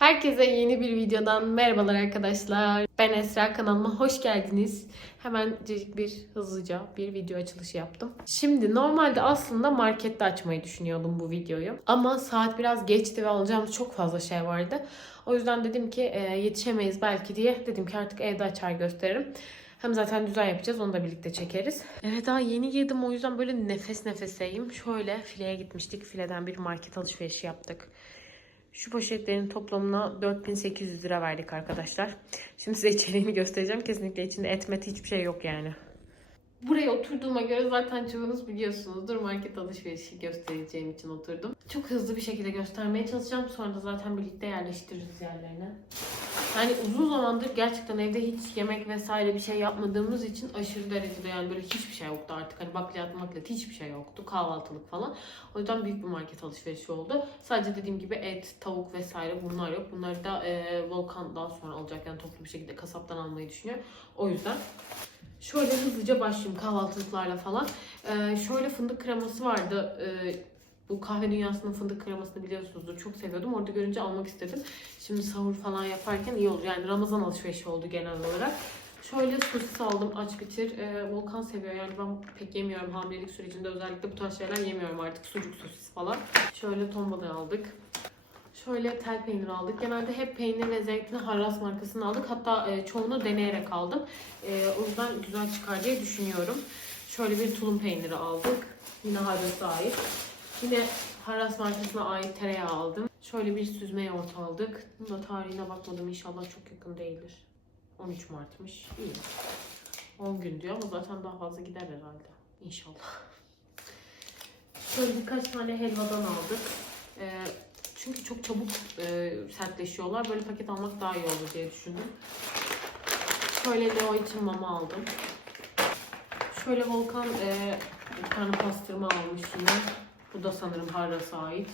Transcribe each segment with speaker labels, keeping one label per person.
Speaker 1: Herkese yeni bir videodan merhabalar arkadaşlar. Ben Esra kanalıma hoş geldiniz. Hemen bir hızlıca bir video açılışı yaptım. Şimdi normalde aslında markette açmayı düşünüyordum bu videoyu. Ama saat biraz geçti ve alacağımız çok fazla şey vardı. O yüzden dedim ki e, yetişemeyiz belki diye. Dedim ki artık evde açar gösteririm. Hem zaten düzen yapacağız onu da birlikte çekeriz. Evet daha yeni girdim o yüzden böyle nefes nefeseyim. Şöyle fileye gitmiştik. Fileden bir market alışverişi yaptık. Şu poşetlerin toplamına 4800 lira verdik arkadaşlar. Şimdi size içeriğini göstereceğim. Kesinlikle içinde et met hiçbir şey yok yani. Buraya oturduğuma göre zaten çoğunuz biliyorsunuzdur. Market alışverişi göstereceğim için oturdum. Çok hızlı bir şekilde göstermeye çalışacağım. Sonra da zaten birlikte yerleştiririz yerlerine. Yani uzun zamandır gerçekten evde hiç yemek vesaire bir şey yapmadığımız için aşırı derecede yani böyle hiçbir şey yoktu artık. Hani bakliyat makliyat hiçbir şey yoktu. Kahvaltılık falan. O yüzden büyük bir market alışverişi oldu. Sadece dediğim gibi et, tavuk vesaire bunlar yok. Bunları da e, Volkan'dan sonra alacak. Yani toplu bir şekilde kasaptan almayı düşünüyor. O yüzden Şöyle hızlıca başlayayım kahvaltılıklarla falan. Ee, şöyle fındık kreması vardı. Ee, bu kahve dünyasının fındık kremasını biliyorsunuzdur. Çok seviyordum. Orada görünce almak istedim. Şimdi sahur falan yaparken iyi olur. Yani Ramazan alışverişi oldu genel olarak. Şöyle sosis aldım aç bitir. Ee, Volkan seviyor yani ben pek yemiyorum hamilelik sürecinde özellikle bu tarz şeyler yemiyorum artık sucuk sosis falan. Şöyle ton balığı aldık. Şöyle tel peynir aldık. Genelde hep peynir ve zeytini Harras markasını aldık. Hatta e, çoğunu deneyerek aldım. E, o yüzden güzel çıkar diye düşünüyorum. Şöyle bir tulum peyniri aldık. Yine Harras'a ait. Yine Harras markasına ait tereyağı aldım. Şöyle bir süzme yoğurt aldık. Bunun da tarihine bakmadım. İnşallah çok yakın değildir. 13 Mart'mış. İyi. 10 gün diyor ama zaten daha fazla gider herhalde. İnşallah. Şöyle birkaç tane helvadan aldık. Ee, çünkü çok çabuk e, sertleşiyorlar. Böyle paket almak daha iyi olur diye düşündüm. Şöyle Leo için mama aldım. Şöyle Volkan e, bir tane pastırma almış yine. Bu da sanırım Harras'a ait.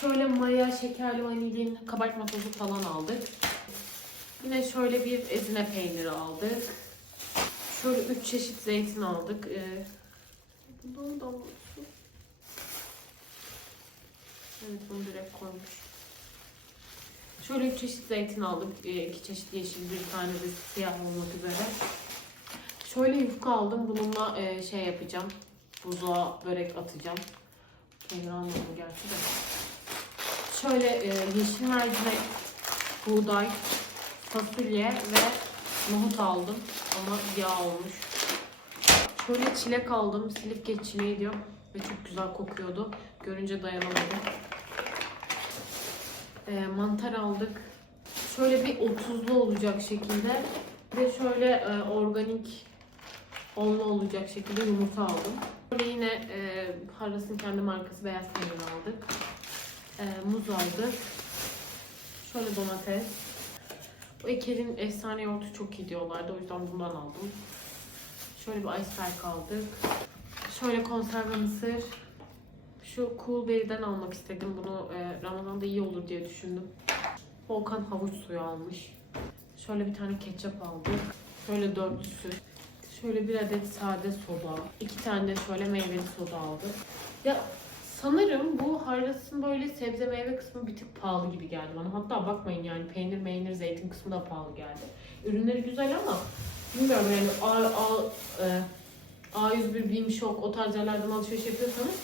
Speaker 1: Şöyle maya, şekerli vanilin, kabartma tozu falan aldık. Yine şöyle bir ezine peyniri aldık. Şöyle üç çeşit zeytin aldık. Ee, bundan da olsun. Evet bunu direkt koymuş. Şöyle üç çeşit zeytin aldık. Ee, iki çeşit yeşil, bir tane de siyah olmak üzere. Şöyle yufka aldım. Bununla e, şey yapacağım. Buzluğa börek atacağım. Peynir almadım gerçi de. Şöyle e, yeşil mercimek, buğday, fasulye ve nohut aldım. Ama yağ olmuş. Şöyle çilek aldım. Silifke çileği diyor. Ve çok güzel kokuyordu. Görünce dayanamadım. Ee, mantar aldık. Şöyle bir 30'lu olacak şekilde. Ve şöyle e, organik onlu olacak şekilde yumurta aldım. Böyle yine e, Harras'ın kendi markası beyaz peynir aldık. E, muz aldık. Şöyle domates. Bu Ekel'in efsane yoğurtu çok iyi diyorlardı. O yüzden bundan aldım. Şöyle bir iceberg aldık. Şöyle konserve mısır. Şu cool berry'den almak istedim. Bunu e, Ramazan'da iyi olur diye düşündüm. Volkan havuç suyu almış. Şöyle bir tane ketçap aldık. Şöyle dörtlü süt. Şöyle bir adet sade soda. iki tane de şöyle meyveli soda aldık. Ya sanırım bu Harras'ın böyle sebze meyve kısmı bir tık pahalı gibi geldi bana. Hatta bakmayın yani peynir, meynir, zeytin kısmı da pahalı geldi. Ürünleri güzel ama bilmiyorum yani A, A, e, A101, Beam Shock o tarz yerlerden alışveriş yapıyorsanız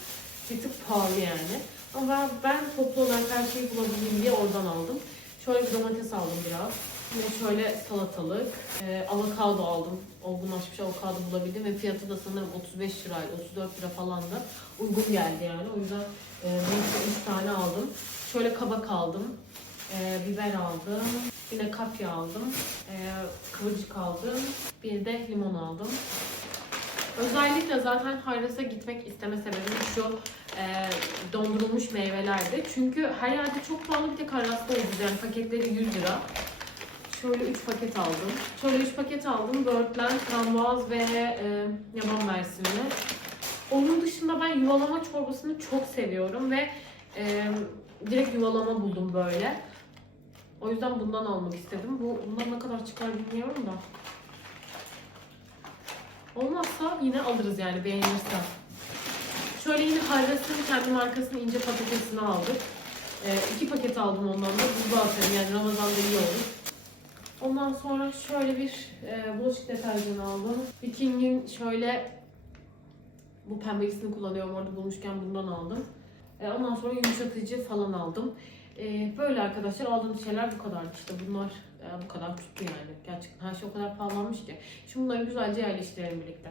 Speaker 1: bir tık pahalı yani. Ama ben, ben toplu olarak her şeyi bulabileyim diye oradan aldım. Şöyle bir domates aldım biraz. Yine şöyle salatalık. E, avokado aldım. Olgunlaşmış avokado bulabildim ve fiyatı da sanırım 35 liraydı. 34 lira falan da uygun geldi yani. O yüzden e, neyse 3 tane aldım. Şöyle kabak aldım. E, biber aldım. Yine kapya aldım. E, kıvırcık aldım. Bir de limon aldım. Özellikle zaten Harras'a gitmek isteme sebebim şu e, dondurulmuş meyvelerdi. Çünkü her yerde çok pahalı bir tek Harras'ta ucuz. Yani paketleri 100 lira. Şöyle 3 paket aldım. Şöyle 3 paket aldım. Böğürtlen, frambuaz ve e, yaban versiyonu. Onun dışında ben yuvalama çorbasını çok seviyorum ve e, direkt yuvalama buldum böyle. O yüzden bundan almak istedim. Bu bundan ne kadar çıkar bilmiyorum da. Olmazsa yine alırız yani beğenirsen. Şöyle yine Harras'ın kendi markasının ince patatesini aldık. Ee, iki paket aldım ondan da. Buzluğa atıyorum yani Ramazan'da iyi olur. Ondan sonra şöyle bir e, bulaşık deterjanı aldım. Viking'in şöyle bu pembesini kullanıyorum orada bulmuşken bundan aldım. E, ondan sonra yumuşatıcı falan aldım. E, böyle arkadaşlar aldığım şeyler bu kadardı işte bunlar e, bu kadar tuttu yani. Gerçekten her şey o kadar pahalanmış ki. Şimdi bunları güzelce yerleştirelim birlikte.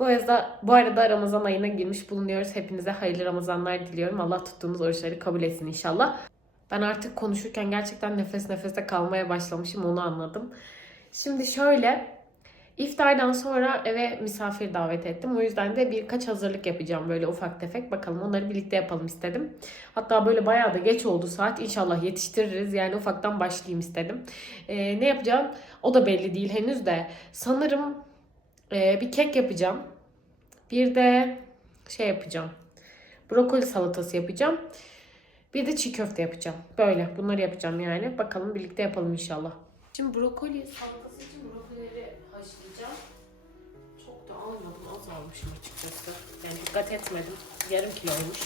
Speaker 1: Bu arada, bu arada Ramazan ayına girmiş bulunuyoruz. Hepinize hayırlı Ramazanlar diliyorum. Allah tuttuğunuz oruçları kabul etsin inşallah. Ben artık konuşurken gerçekten nefes nefese kalmaya başlamışım onu anladım. Şimdi şöyle iftardan sonra eve misafir davet ettim. O yüzden de birkaç hazırlık yapacağım böyle ufak tefek. Bakalım onları birlikte yapalım istedim. Hatta böyle bayağı da geç oldu saat. İnşallah yetiştiririz. Yani ufaktan başlayayım istedim. Ee, ne yapacağım? O da belli değil henüz de. Sanırım e, bir kek yapacağım. Bir de şey yapacağım. Brokoli salatası yapacağım. Bir de çiğ köfte yapacağım. Böyle bunları yapacağım yani. Bakalım birlikte yapalım inşallah. Şimdi brokoli salatası için brokolileri haşlayacağım. Çok da almadım. Az almışım açıkçası. Yani dikkat etmedim. Yarım kiloymuş.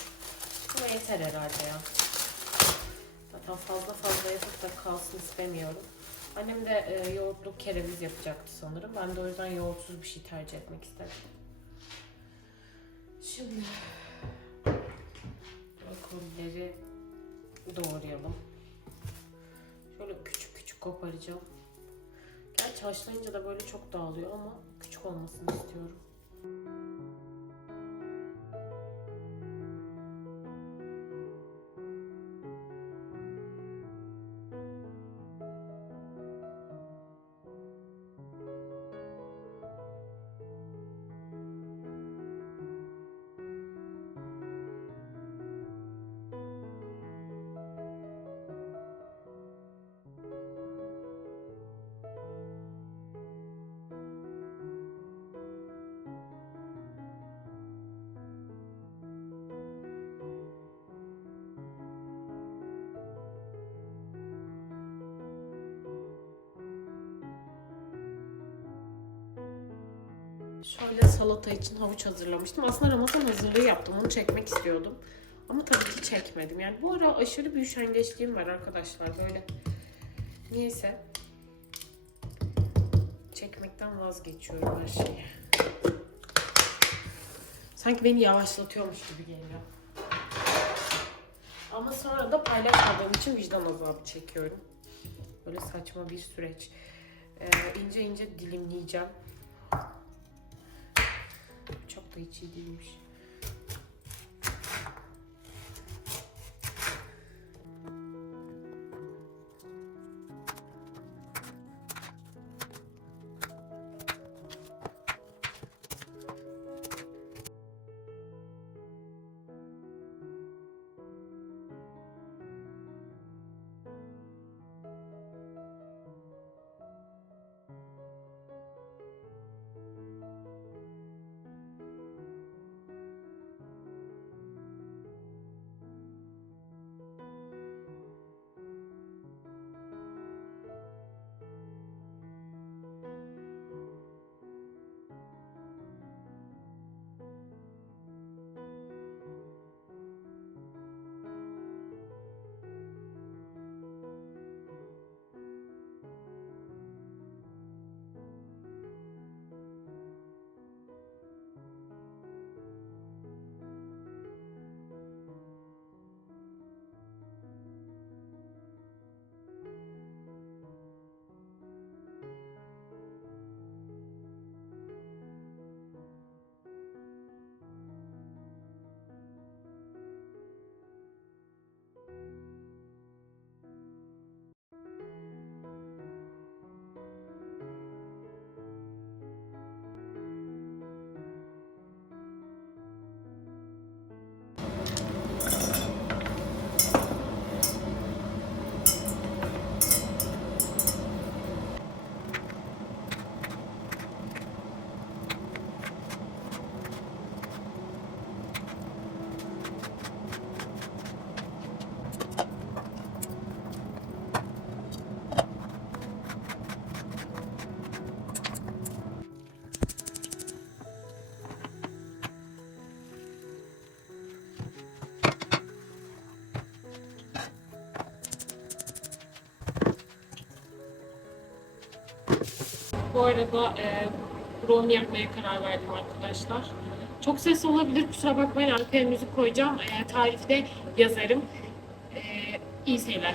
Speaker 1: Ama yeter herhalde ya. Zaten fazla fazla yapıp da kalsın istemiyorum. Annem de e, yoğurtlu kereviz yapacaktı sanırım. Ben de o yüzden yoğurtsuz bir şey tercih etmek istedim. Şimdi brokolileri doğrayalım. Şöyle küçük küçük koparacağım. Gerçi haşlayınca da böyle çok dağılıyor ama küçük olmasını istiyorum. Şöyle salata için havuç hazırlamıştım. Aslında Ramazan hazırlığı yaptım. Onu çekmek istiyordum. Ama tabii ki çekmedim. Yani bu ara aşırı bir üşengeçliğim var arkadaşlar. Böyle niyeyse çekmekten vazgeçiyorum her şeyi. Sanki beni yavaşlatıyormuş gibi geliyor. Ama sonra da paylaşmadığım için vicdan azabı çekiyorum. Böyle saçma bir süreç. Ee, ince ince dilimleyeceğim. Da hiç değilmiş. Arada e, brownie yapmaya karar verdim arkadaşlar. Çok ses olabilir kusura bakmayın arkaya müzik koyacağım. E, tarifte yazarım. E, iyi seyirler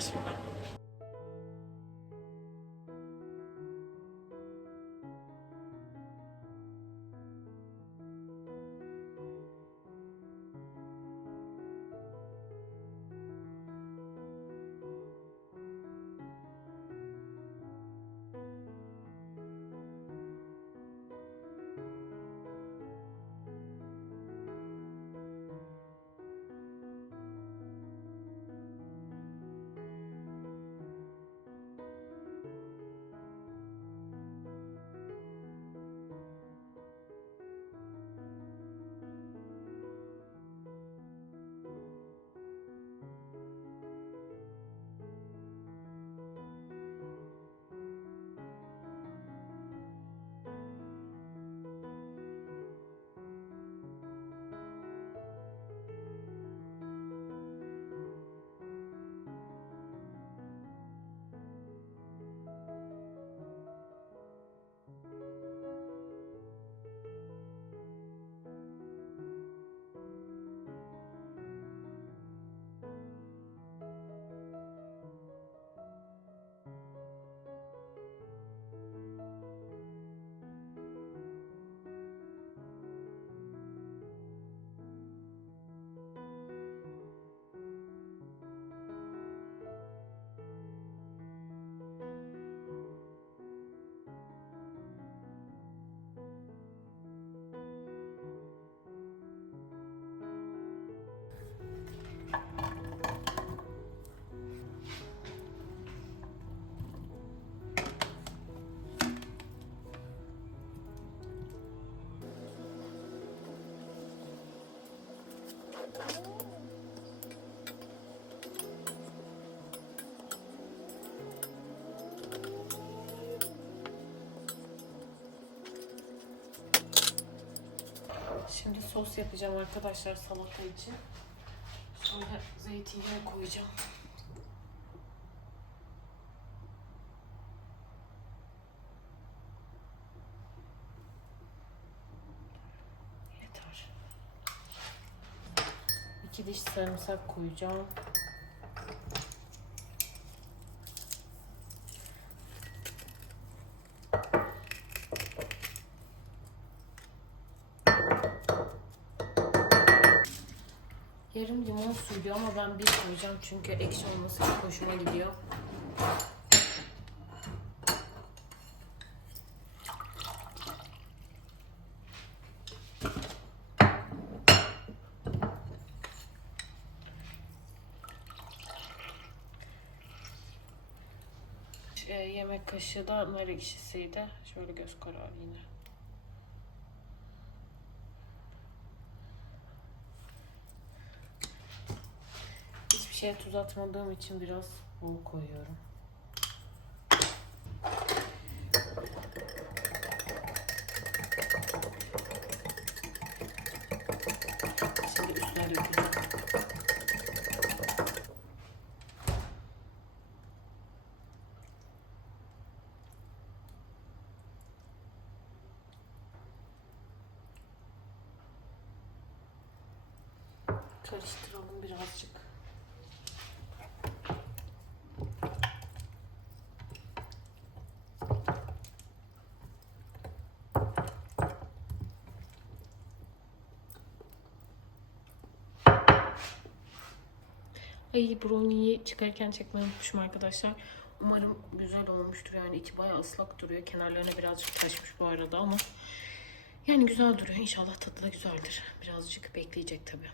Speaker 1: şimdi. Sos yapacağım arkadaşlar salata için. Şöyle zeytinyağı koyacağım. Yeter. İki diş sarımsak koyacağım. Yarım suyu ama ben bir koyacağım çünkü ekşi olması çok hoşuma gidiyor. E, yemek kaşığı da nar ekşisiydi. Şöyle göz kararı yine. Hiçbir şeye tuz atmadığım için biraz bol koyuyorum. Şimdi üstüne dökeceğim. Karıştıralım birazcık. Ay brownie'yi çıkarken çekmeyi unutmuşum arkadaşlar. Umarım güzel olmuştur. Yani içi bayağı ıslak duruyor. Kenarlarına birazcık taşmış bu arada ama yani güzel duruyor. İnşallah tadı da güzeldir. Birazcık bekleyecek tabii.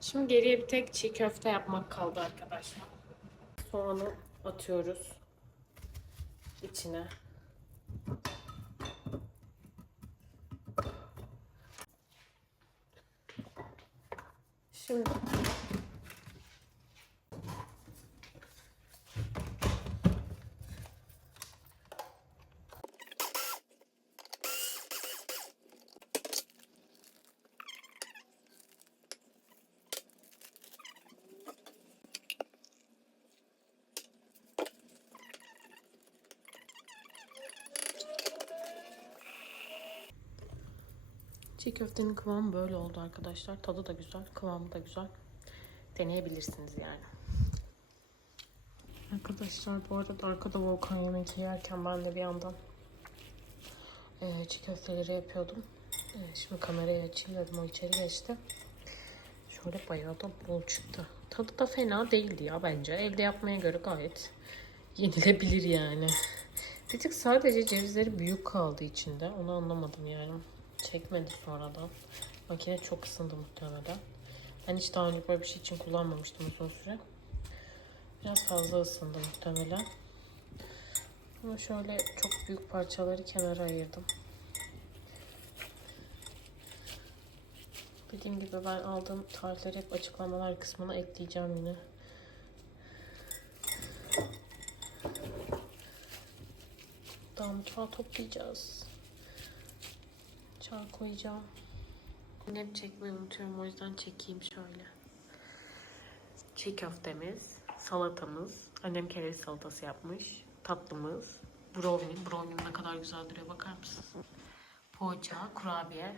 Speaker 1: Şimdi geriye bir tek çiğ köfte yapmak kaldı arkadaşlar. Soğanı atıyoruz içine. Şimdi Çiğ köftenin kıvamı böyle oldu arkadaşlar. Tadı da güzel, kıvamı da güzel. Deneyebilirsiniz yani. Arkadaşlar bu arada arkada volkan yemek yerken ben de bir yandan eee çiğ köfteleri yapıyordum. Eee, şimdi kamerayı açayım o içeri geçti. Şöyle bayağı da bol çıktı. Tadı da fena değildi ya bence. Evde yapmaya göre gayet yenilebilir yani. Bir tık sadece cevizleri büyük kaldı içinde. Onu anlamadım yani. Çekmedi sonradan. Makine çok ısındı muhtemelen. Ben hiç daha önce böyle bir şey için kullanmamıştım uzun süre. Biraz fazla ısındı muhtemelen. Ama şöyle çok büyük parçaları kenara ayırdım. Dediğim gibi ben aldığım tarifleri hep açıklamalar kısmına ekleyeceğim yine. Daha mutfağı toplayacağız. Çay koyacağım. Net çekmeyi unutuyorum o yüzden çekeyim şöyle. Çiğ köftemiz, salatamız, annem kereviz salatası yapmış, tatlımız, brownie. Brownie'm ne kadar güzel duruyor bakar mısınız? Poğaça, kurabiye,